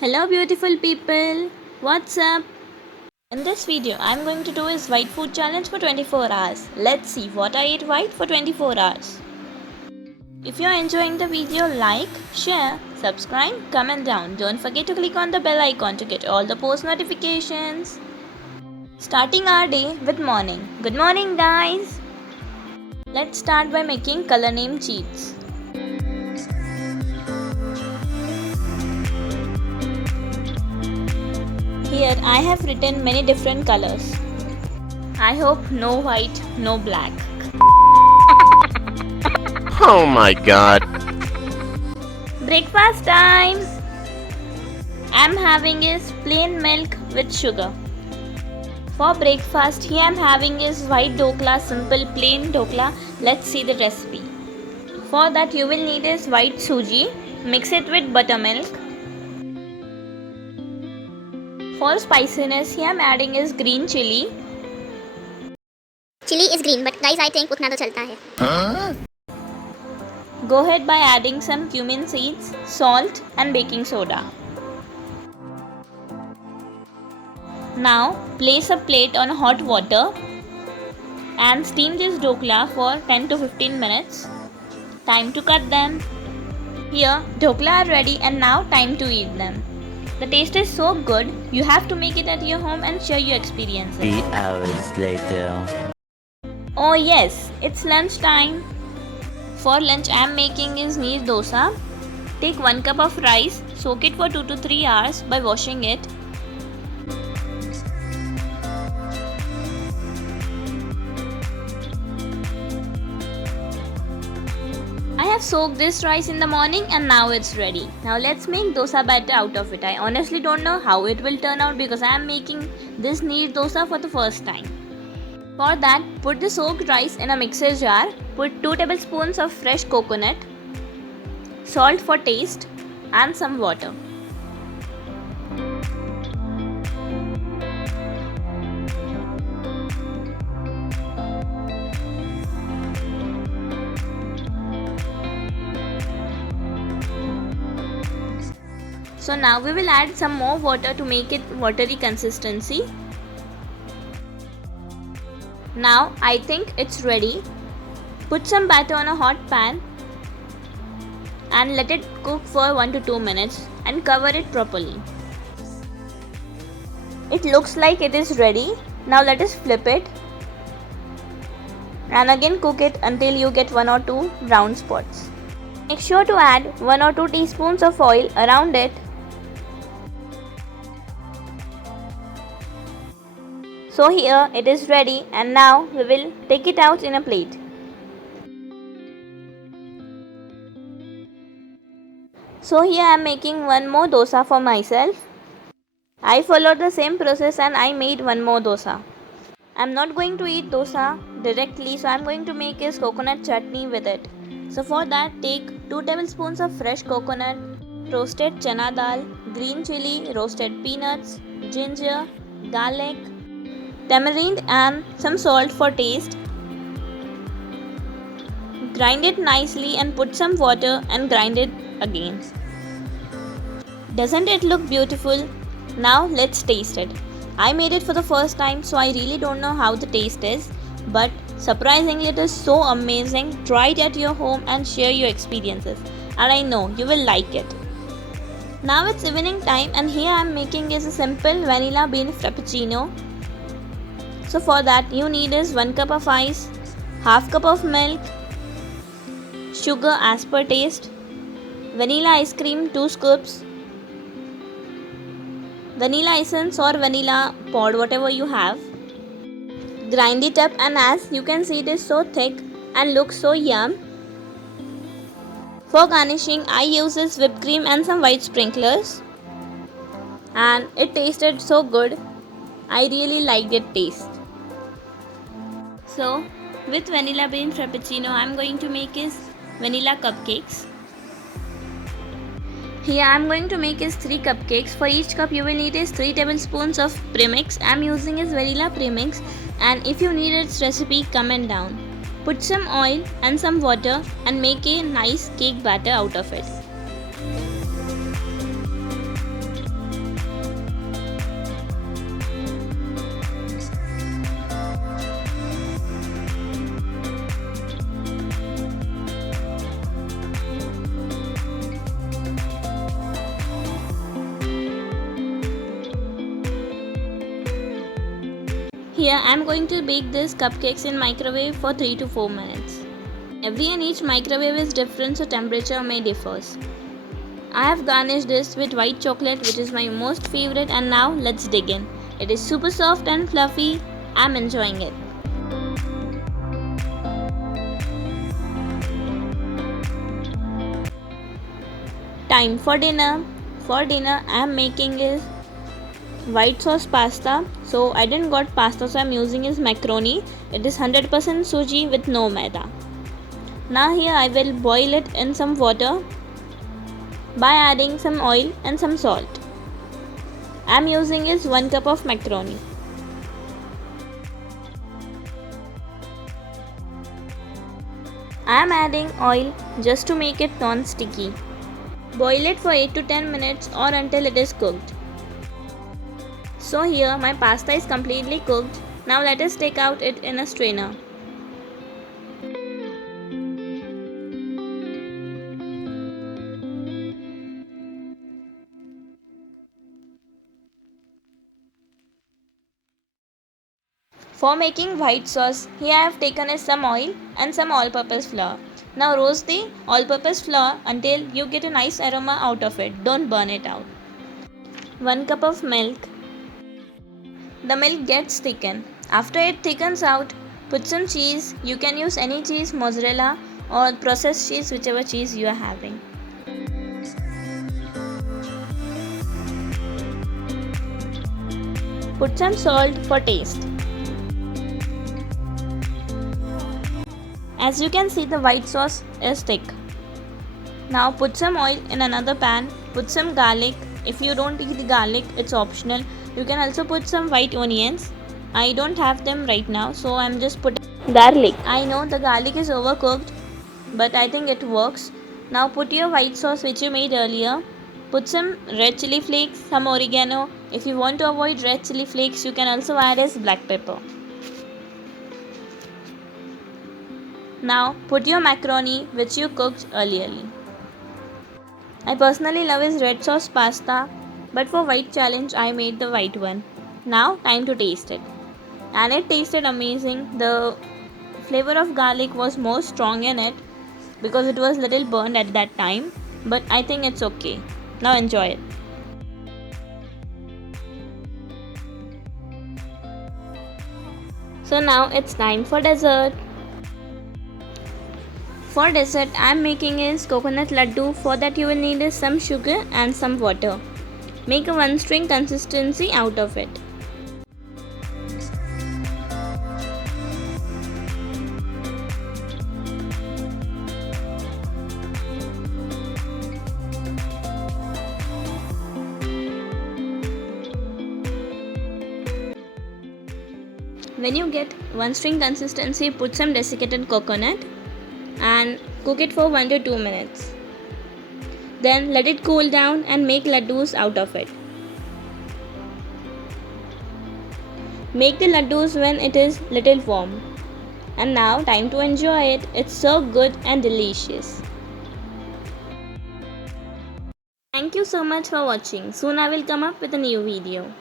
Hello beautiful people, what's up? In this video, I'm going to do is white food challenge for 24 hours. Let's see what I ate white for 24 hours. If you're enjoying the video, like, share, subscribe, comment down. Don't forget to click on the bell icon to get all the post notifications. Starting our day with morning. Good morning guys! Let's start by making color name cheats. Here I have written many different colors. I hope no white, no black. Oh my god. Breakfast time! I'm having is plain milk with sugar. For breakfast, here I'm having is white dokla, simple plain dokla. Let's see the recipe. For that you will need is white suji, mix it with buttermilk. For spiciness, here I'm adding is green chili. Chili is green, but guys, I think उतना तो चलता है. Go ahead by adding some cumin seeds, salt and baking soda. Now place a plate on hot water and steam this dokla for 10 to 15 minutes. Time to cut them. Here dokla are ready and now time to eat them. The taste is so good, you have to make it at your home and share your experiences. 3 hours later. Oh yes, it's lunch time. For lunch I am making is neer dosa. Take 1 cup of rice, soak it for 2 to 3 hours by washing it. I have soaked this rice in the morning and now it's ready. Now let's make dosa batter out of it. I honestly don't know how it will turn out because I am making this neer dosa for the first time. For that, put the soaked rice in a mixer jar. Put 2 tablespoons of fresh coconut, salt for taste and some water. So now we will add some more water to make it watery consistency. Now I think it's ready. Put some batter on a hot pan and let it cook for 1 to 2 minutes and cover it properly. It looks like it is ready. Now let us flip it and again cook it until you get 1 or 2 brown spots. Make sure to add 1 or 2 teaspoons of oil around it. So here it is ready and now we will take it out in a plate. So here I am making one more dosa for myself. I followed the same process and I made one more dosa. I am not going to eat dosa directly, so I am going to make is coconut chutney with it. So for that, take 2 tablespoons of fresh coconut, roasted chana dal, green chili, roasted peanuts, ginger, garlic, tamarind and some salt for taste. Grind it nicely and put some water and grind it again. Doesn't it look beautiful? Now let's taste it. I made it for the first time, so I really don't know how the taste is, but surprisingly it is so amazing. Try it at your home and share your experiences, and I know you will like it. Now it's evening time and here I am making is a simple vanilla bean frappuccino. So for that you need is 1 cup of ice, half cup of milk, sugar as per taste, vanilla ice cream 2 scoops, vanilla essence or vanilla pod, whatever you have. Grind it up and as you can see it is so thick and looks so yum. For garnishing I use this whipped cream and some white sprinklers and it tasted so good. I really liked it taste. So with vanilla bean frappuccino I am going to make is vanilla cupcakes. Here I am going to make is 3 cupcakes. For each cup you will need is 3 tablespoons of premix. I am using is vanilla premix, and if you need its recipe comment down. Put some oil and some water and make a nice cake batter out of it. Here I am going to bake these cupcakes in microwave for 3 to 4 minutes. Every and each microwave is different, so temperature may differ. I have garnished this with white chocolate, which is my most favorite, and now let's dig in. It is super soft and fluffy. I'm enjoying it. Time for dinner. For dinner I am making is white sauce pasta. So I didn't got pasta, so I'm using is macaroni. It is 100% suji with no maida. Now here I will boil it in some water by adding some oil and some salt. I am using is 1 cup of macaroni. I am adding oil just to make it non-sticky. Boil it for 8 to 10 minutes or until it is cooked. So here my pasta is completely cooked. Now let us take out it in a strainer. For making white sauce, here I have taken some oil and some all-purpose flour. Now roast the all-purpose flour until you get a nice aroma out of it. Don't burn it out. 1 cup of milk. The milk gets thickened. After it thickens out, put some cheese. You can use any cheese, mozzarella or processed cheese, whichever cheese you are having. Put some salt for taste. As you can see, the white sauce is thick. Now put some oil in another pan. Put some garlic. If you don't eat the garlic, it's optional. You can also put some white onions. I don't have them right now, so I'm just putting garlic. I know the garlic is overcooked, but I think it works. Now put your white sauce which you made earlier. Put some red chili flakes, some oregano. If you want to avoid red chili flakes, you can also add as black pepper. Now put your macaroni which you cooked earlier. I personally love is red sauce pasta, but for white challenge I made the white one. Now time to taste it. And it tasted amazing. The flavor of garlic was more strong in it because it was little burned at that time, but I think it's okay. Now enjoy it. So now it's time for dessert. For dessert, I am making is coconut laddu. For that you will need is some sugar and some water. Make a 1 string consistency out of it. When you get 1 string consistency, put some desiccated coconut and cook it for 1 to 2 minutes. Then let it cool down and make laddus out of it. Make the laddus when it is little warm. And now time to enjoy it. It's so good and delicious. Thank you so much for watching. Soon I will come up with a new video.